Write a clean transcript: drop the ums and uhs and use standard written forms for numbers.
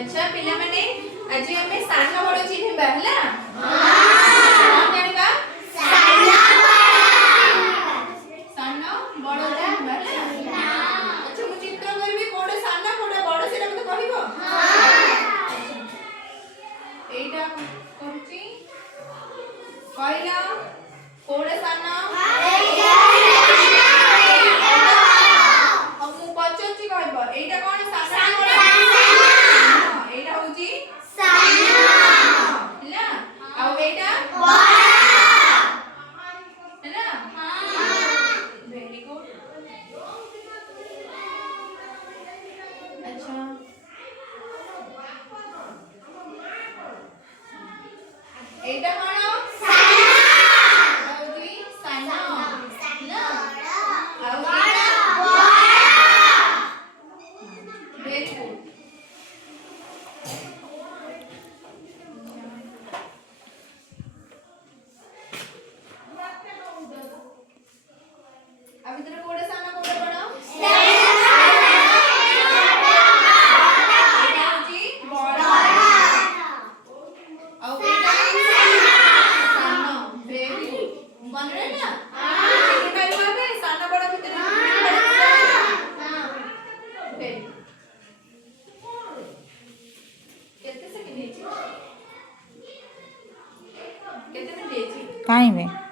अच्छा पिला माने आज हमें सानो बड़ चिन्हबा हला हां जानिबा सानो बड़ चिन्हबा हला अच्छा मु चित्र करबी कोडे सानो कोडे बड़ सेटा मते कहबो हां एटा करूची कहला कोडे सानो मु पचची कहबो एटा कोन सानो एटा होची सानो हला आ एटा बड़ा हला हां वेरी गुड अच्छा एटा कोन सानो होची सानो हला आ बड़ा वेरी गुड अभी तेरे कोड़े साना कोड़े बड़ा एटा होची बड़ा और एटा सानो वेरी गुड मन रे ना हां एटा कहबे साना बड़ा भीतर हां वेरी केते सेकंड हेची केते मिनिट हेची टाइम है